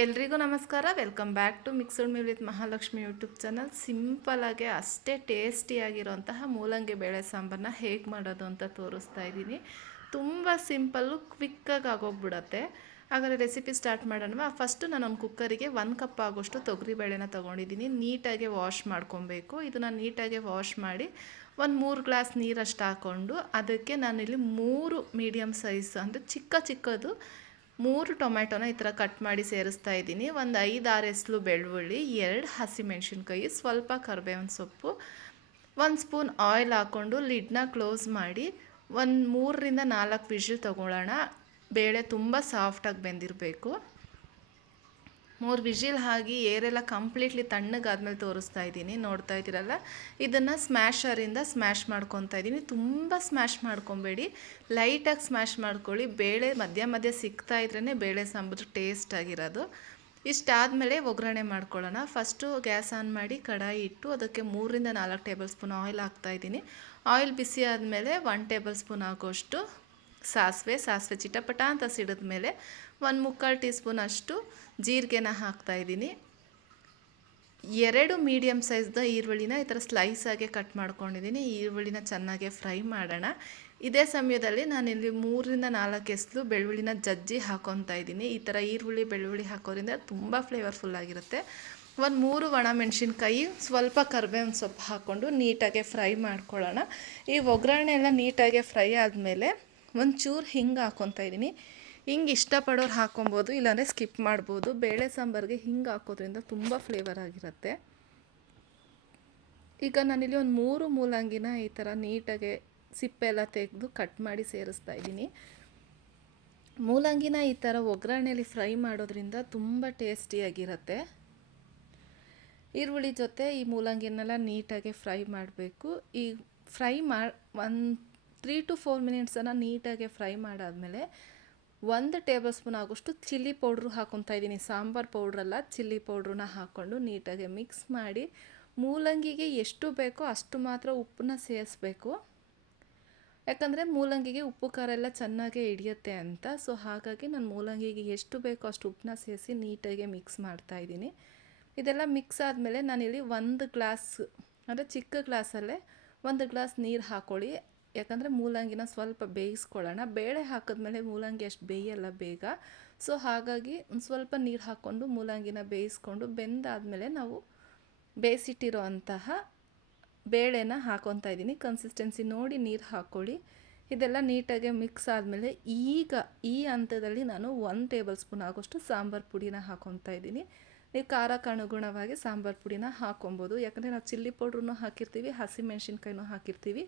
ಎಲ್ರಿಗೂ ನಮಸ್ಕಾರ. Welcome back to mixed meal with Mahalakshmi YouTube channel ಸಿಂಪಲಾಗಿ ಅಷ್ಟೇ ಟೇಸ್ಟಿಯಾಗಿರೋಂತಹ ಮೂಲಂಗಿ ಬೇಳೆ ಸಾಂಬಾರನ್ನ ಹೇಗೆ ಮಾಡೋದು ಅಂತ ತೋರಿಸ್ತಾ ಇದ್ದೀನಿ. ತುಂಬ ಸಿಂಪಲ್ಲು ಕ್ವಿಕ್ಕಾಗಿ ಆಗೋಗ್ಬಿಡತ್ತೆ. ಹಾಗಾದ್ರೆ ರೆಸಿಪಿ ಸ್ಟಾರ್ಟ್ ಮಾಡೋಣ ಫಸ್ಟು ನಾನು ಒಂದು ಕುಕ್ಕರಿಗೆ ಒಂದು ಕಪ್ ಆಗೋಷ್ಟು ತೊಗರಿ ಬೇಳೆನ ತೊಗೊಂಡಿದ್ದೀನಿ. ನೀಟಾಗಿ ವಾಶ್ ಮಾಡ್ಕೊಬೇಕು. ಇದನ್ನು ನೀಟಾಗಿ ವಾಶ್ ಮಾಡಿ ಒಂದು ಮೂರು ಗ್ಲಾಸ್ ನೀರಷ್ಟು ಹಾಕ್ಕೊಂಡು ಅದಕ್ಕೆ ನಾನಿಲ್ಲಿ ಮೂರು ಮೀಡಿಯಮ್ ಸೈಜ್ ಅಂದರೆ ಚಿಕ್ಕ ಚಿಕ್ಕದು ಮೂರು ಟೊಮ್ಯಾಟೊನ ಈ ಥರ ಕಟ್ ಮಾಡಿ ಸೇರಿಸ್ತಾ ಇದ್ದೀನಿ. ಒಂದು ಐದು ಆರು ಎಸ್ಲು ಬೆಳ್ಳುಳ್ಳಿ, ಎರಡು ಹಸಿಮೆಣ್ಸಿನ್ಕಾಯಿ ಸ್ವಲ್ಪ ಕರ್ಬೇವಿನ ಸೊಪ್ಪು, ಒಂದು ಸ್ಪೂನ್ ಆಯಿಲ್ ಹಾಕ್ಕೊಂಡು ಲಿಡ್ನ ಕ್ಲೋಸ್ ಮಾಡಿ ಒಂದು ಮೂರರಿಂದ ನಾಲ್ಕು ವಿಷಲ್ ತೊಗೊಳ್ಳೋಣ. ಬೇಳೆ ತುಂಬ ಸಾಫ್ಟಾಗಿ ಬೆಂದಿರಬೇಕು. ಮೂರು ವಿಜಿಲ್ ಆಗಿ ಏರೆಲ್ಲ ಕಂಪ್ಲೀಟ್ಲಿ ತಣ್ಣಗಾದ್ಮೇಲೆ ತೋರಿಸ್ತಾ ಇದ್ದೀನಿ. ನೋಡ್ತಾ ಇದ್ದೀರಲ್ಲ? ಇದನ್ನು ಸ್ಮ್ಯಾಶರಿಂದ ಸ್ಮ್ಯಾಶ್ ಮಾಡ್ಕೊತಾ ಇದ್ದೀನಿ. ತುಂಬ ಸ್ಮ್ಯಾಶ್ ಮಾಡ್ಕೊಬೇಡಿ. ಲೈಟಾಗಿ ಸ್ಮ್ಯಾಶ್ ಮಾಡ್ಕೊಳ್ಳಿ. ಬೇಳೆ ಮಧ್ಯ ಮಧ್ಯ ಸಿಗ್ತಾ ಇದ್ರೇ ಬೇಳೆ ಸಾಂಬಾರು ಟೇಸ್ಟ್ ಆಗಿರೋದು. ಇಷ್ಟಾದಮೇಲೆ ಒಗ್ಗರಣೆ ಮಾಡ್ಕೊಳ್ಳೋಣ. ಫಸ್ಟು ಗ್ಯಾಸ್ ಆನ್ ಮಾಡಿ ಕಡಾಯಿ ಇಟ್ಟು ಅದಕ್ಕೆ ಮೂರಿಂದ ನಾಲ್ಕು ಟೇಬಲ್ ಸ್ಪೂನ್ ಆಯಿಲ್ ಹಾಕ್ತಾಯಿದ್ದೀನಿ ಆಯಿಲ್ ಬಿಸಿ ಆದಮೇಲೆ ಒನ್ ಟೇಬಲ್ ಸ್ಪೂನ್ ಹಾಕೋಷ್ಟು ಸಾಸಿವೆ. ಸಾಸಿವೆ ಚಿಟಪಟ ಅಂತ ಸಿಡಿದ ಮೇಲೆ ಒಂದು ಮುಕ್ಕಾಲು ಟೀ ಸ್ಪೂನ್ ಅಷ್ಟು ಜೀರಿಗೆನ ಹಾಕ್ತಾಯಿದ್ದೀನಿ ಎರಡು ಮೀಡಿಯಮ್ ಸೈಜ್ದ ಈರುಳ್ಳಿನ ಈ ಥರ ಸ್ಲೈಸಾಗೆ ಕಟ್ ಮಾಡ್ಕೊಂಡಿದ್ದೀನಿ. ಈರುಳ್ಳಿನ ಚೆನ್ನಾಗೆ ಫ್ರೈ ಮಾಡೋಣ. ಇದೇ ಸಮಯದಲ್ಲಿ ನಾನಿಲ್ಲಿ ಮೂರರಿಂದ ನಾಲ್ಕು ಎಸ್ಲು ಬೆಳ್ಳುಳ್ಳಿನ ಜಜ್ಜಿ ಹಾಕೊತಾ ಇದ್ದೀನಿ. ಈ ಥರ ಈರುಳ್ಳಿ, ಬೆಳ್ಳುಳ್ಳಿ ಹಾಕೋದ್ರಿಂದ ತುಂಬ ಫ್ಲೇವರ್ಫುಲ್ ಆಗಿರುತ್ತೆ. ಒಂದು ಮೂರು ಒಣ ಮೆಣಸಿನ್ಕಾಯಿ ಸ್ವಲ್ಪ ಕರ್ಬೇವಿನ ಸೊಪ್ಪು ಹಾಕ್ಕೊಂಡು ನೀಟಾಗೆ ಫ್ರೈ ಮಾಡ್ಕೊಳ್ಳೋಣ. ಈ ಒಗ್ಗರಣೆ ಎಲ್ಲ ನೀಟಾಗೆ ಫ್ರೈ ಆದಮೇಲೆ ಒಂಚೂರು ಹಿಂಗೆ ಹಾಕ್ಕೊತಾ ಇದ್ದೀನಿ. ಹಿಂಗೆ ಇಷ್ಟಪಡೋರು ಹಾಕೊಬೋದು, ಇಲ್ಲಾಂದರೆ ಸ್ಕಿಪ್ ಮಾಡ್ಬೋದು. ಬೇಳೆ ಸಾಂಬಾರಿಗೆ ಹಿಂಗೆ ಹಾಕೋದ್ರಿಂದ ತುಂಬ ಫ್ಲೇವರ್ ಆಗಿರುತ್ತೆ. ಈಗ ನಾನಿಲ್ಲಿ ಒಂದು ಮೂರು ಮೂಲಂಗಿನ ಈ ಥರ ನೀಟಾಗಿ ಸಿಪ್ಪೆಲ್ಲ ತೆಗೆದು ಕಟ್ ಮಾಡಿ ಸೇರಿಸ್ತಾ ಇದ್ದೀನಿ. ಮೂಲಂಗಿನ ಈ ಥರ ಒಗ್ಗರಣೆಯಲ್ಲಿ ಫ್ರೈ ಮಾಡೋದ್ರಿಂದ ತುಂಬ ಟೇಸ್ಟಿಯಾಗಿರುತ್ತೆ ಈರುಳ್ಳಿ ಜೊತೆ ಈ ಮೂಲಂಗಿನೆಲ್ಲ ನೀಟಾಗಿ ಫ್ರೈ ಮಾಡಬೇಕು. ಈ ಫ್ರೈ ಮಾಡಿ ಒಂದು ತ್ರೀ ಟು ಫೋರ್ ಮಿನಿಟ್ಸನ್ನು ನೀಟಾಗಿ ಫ್ರೈ ಮಾಡಾದಮೇಲೆ ಒಂದು ಟೇಬಲ್ ಸ್ಪೂನ್ ಆಗೋಷ್ಟು ಚಿಲ್ಲಿ ಪೌಡ್ರು ಹಾಕೊತಾ ಇದ್ದೀನಿ. ಸಾಂಬಾರು ಪೌಡ್ರಲ್ಲ, ಚಿಲ್ಲಿ ಪೌಡ್ರನ್ನ ಹಾಕ್ಕೊಂಡು ನೀಟಾಗಿ ಮಿಕ್ಸ್ ಮಾಡಿ, ಮೂಲಂಗಿಗೆ ಎಷ್ಟು ಬೇಕೋ ಅಷ್ಟು ಮಾತ್ರ ಉಪ್ಪನ್ನ ಸೇರಿಸ್ಬೇಕು. ಯಾಕಂದರೆ ಮೂಲಂಗಿಗೆ ಉಪ್ಪು, ಖಾರ ಎಲ್ಲ ಚೆನ್ನಾಗೇ ಹಿಡಿಯುತ್ತೆ ಅಂತ. ಸೊ ಹಾಗಾಗಿ ನಾನು ಮೂಲಂಗಿಗೆ ಎಷ್ಟು ಬೇಕೋ ಅಷ್ಟು ಉಪ್ಪನ್ನ ಸೇರಿಸಿ ನೀಟಾಗಿ ಮಿಕ್ಸ್ ಮಾಡ್ತಾಯಿದ್ದೀನಿ ಇದೆಲ್ಲ ಮಿಕ್ಸ್ ಆದಮೇಲೆ ನಾನಿಲ್ಲಿ ಒಂದು ಗ್ಲಾಸ್, ಅಂದರೆ ಚಿಕ್ಕ ಗ್ಲಾಸಲ್ಲೇ ಒಂದು ಗ್ಲಾಸ್ ನೀರು ಹಾಕ್ಕೊಳ್ಳಿ ಯಾಕಂದರೆ ಮೂಲಂಗಿನ ಸ್ವಲ್ಪ ಬೇಯಿಸ್ಕೊಳ್ಳೋಣ. ಬೇಳೆ ಹಾಕಿದ್ಮೇಲೆ ಮೂಲಂಗಿ ಅಷ್ಟು ಬೇಯಲ್ಲ ಬೇಗ. ಸೊ ಹಾಗಾಗಿ ಒಂದು ಸ್ವಲ್ಪ ನೀರು ಹಾಕ್ಕೊಂಡು ಮೂಲಂಗಿನ ಬೇಯಿಸ್ಕೊಂಡು ಬೆಂದಾದಮೇಲೆ ನಾವು ಬೇಯಿಸಿಟ್ಟಿರೋ ಅಂತಹ ಬೇಳೆನ ಹಾಕೊತಾ ಇದ್ದೀನಿ. ಕನ್ಸಿಸ್ಟೆನ್ಸಿ ನೋಡಿ ನೀರು ಹಾಕ್ಕೊಳ್ಳಿ ಇದೆಲ್ಲ ನೀಟಾಗಿ ಮಿಕ್ಸ್ ಆದಮೇಲೆ ಈಗ ಈ ಹಂತದಲ್ಲಿ ನಾನು ಒಂದು ಟೇಬಲ್ ಸ್ಪೂನ್ ಆಗೋಷ್ಟು ಸಾಂಬಾರು ಪುಡಿನ ಹಾಕೊತಾ ಇದ್ದೀನಿ. ನೀವು ಖಾರಕ್ಕೆ ಅನುಗುಣವಾಗಿ ಸಾಂಬಾರು ಪುಡಿನ ಹಾಕೊಬೋದು. ಯಾಕಂದರೆ ನಾವು ಚಿಲ್ಲಿ ಪೌಡ್ರೂ ಹಾಕಿರ್ತೀವಿ ಹಸಿಮೆಣ್ಸಿನ್ಕಾಯಿನೂ ಹಾಕಿರ್ತೀವಿ.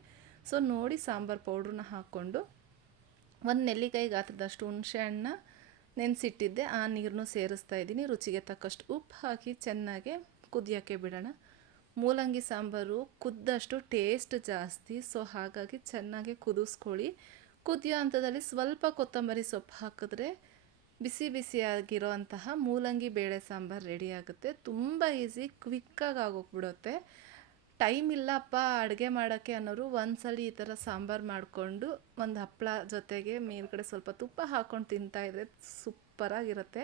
ಸೊ ನೋಡಿ ಸಾಂಬಾರು ಪೌಡ್ರನ್ನ ಹಾಕ್ಕೊಂಡು ಒಂದು ನೆಲ್ಲಿಕಾಯಿ ಗಾತ್ರದಷ್ಟು ಹುಣಸೆ ಹಣ್ಣ ನೆನೆಸಿಟ್ಟಿದ್ದೆ. ಆ ನೀರನ್ನು ಸೇರಿಸ್ತಾ ಇದ್ದೀನಿ. ರುಚಿಗೆ ತಕ್ಕಷ್ಟು ಉಪ್ಪು ಹಾಕಿ ಚೆನ್ನಾಗಿ ಕುದಿಯೋಕ್ಕೆ ಬಿಡೋಣ. ಮೂಲಂಗಿ ಸಾಂಬಾರು ಕುದ್ದಷ್ಟು ಟೇಸ್ಟ್ ಜಾಸ್ತಿ. ಸೊ ಹಾಗಾಗಿ ಚೆನ್ನಾಗಿ ಕುದಿಸ್ಕೊಳ್ಳಿ. ಕುದಿಯೋ ಹಂತದಲ್ಲಿ ಸ್ವಲ್ಪ ಕೊತ್ತಂಬರಿ ಸೊಪ್ಪು ಹಾಕಿದ್ರೆ ಬಿಸಿ ಬಿಸಿಯಾಗಿರೋ ಅಂತಹ ಮೂಲಂಗಿ ಬೇಳೆ ಸಾಂಬಾರು ರೆಡಿ ಆಗುತ್ತೆ. ತುಂಬ ಈಸಿ, ಕ್ವಿಕ್ಕಾಗಿ ಆಗೋಗ್ಬಿಡುತ್ತೆ. ಟೈಮ್ ಇಲ್ಲಪ್ಪ ಅಡುಗೆ ಮಾಡೋಕ್ಕೆ ಅನ್ನೋರು ಒಂದ್ಸಲ ಈ ಥರ ಸಾಂಬಾರು ಮಾಡಿಕೊಂಡು ಒಂದು ಹಪ್ಪಳ ಜೊತೆಗೆ ಮೇಲ್ಗಡೆ ಸ್ವಲ್ಪ ತುಪ್ಪ ಹಾಕ್ಕೊಂಡು ತಿಂತಾಯಿದ್ರೆ ಸೂಪರಾಗಿರುತ್ತೆ.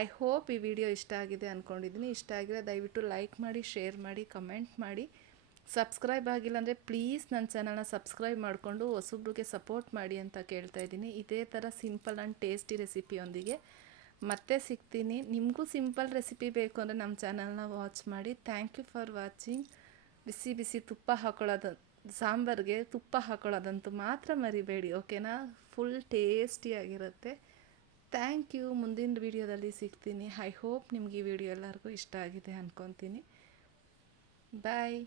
ಐ ಹೋಪ್ ಈ ವಿಡಿಯೋ ಇಷ್ಟ ಆಗಿದೆ ಅಂದ್ಕೊಂಡಿದ್ದೀನಿ ಇಷ್ಟ ಆಗಿದೆ ದಯವಿಟ್ಟು ಲೈಕ್ ಮಾಡಿ ಶೇರ್ ಮಾಡಿ ಕಮೆಂಟ್ ಮಾಡಿ. ಸಬ್ಸ್ಕ್ರೈಬ್ ಆಗಿಲ್ಲ ಅಂದರೆ ಪ್ಲೀಸ್ ನನ್ನ ಚಾನಲ್ನ ಸಬ್ಸ್ಕ್ರೈಬ್ ಮಾಡಿಕೊಂಡು ಹೊಸಬ್ರಿಗೆ ಸಪೋರ್ಟ್ ಮಾಡಿ ಅಂತ ಕೇಳ್ತಾ ಇದ್ದೀನಿ. ಇದೇ ಥರ ಸಿಂಪಲ್ ಆ್ಯಂಡ್ ಟೇಸ್ಟಿ ರೆಸಿಪಿಯೊಂದಿಗೆ ಮತ್ತೆ ಸಿಗ್ತೀನಿ. ನಿಮಗೂ ಸಿಂಪಲ್ ರೆಸಿಪಿ ಬೇಕು ಅಂದರೆ ನಮ್ಮ ಚಾನಲ್ನ ವಾಚ್ ಮಾಡಿ. ಥ್ಯಾಂಕ್ ಯು ಫಾರ್ ವಾಚಿಂಗ್ ಬಿಸಿ ಬಿಸಿ ತುಪ್ಪ ಹಾಕೊಳ್ಳೋದು, ಸಾಂಬಾರಿಗೆ ತುಪ್ಪ ಹಾಕೊಳ್ಳೋದಂತೂ ಮಾತ್ರ ಮರಿಬೇಡಿ, ಓಕೆನಾ? ಫುಲ್ ಟೇಸ್ಟಿಯಾಗಿರುತ್ತೆ ಥ್ಯಾಂಕ್ ಯು ಮುಂದಿನ ವೀಡಿಯೋದಲ್ಲಿ ಸಿಗ್ತೀನಿ. ಐ ಹೋಪ್ ನಿಮ್ಗೆ ಈ ವಿಡಿಯೋ ಎಲ್ಲರಿಗೂ ಇಷ್ಟ ಆಗಿದೆ ಅಂದ್ಕೊತೀನಿ ಬಾಯ್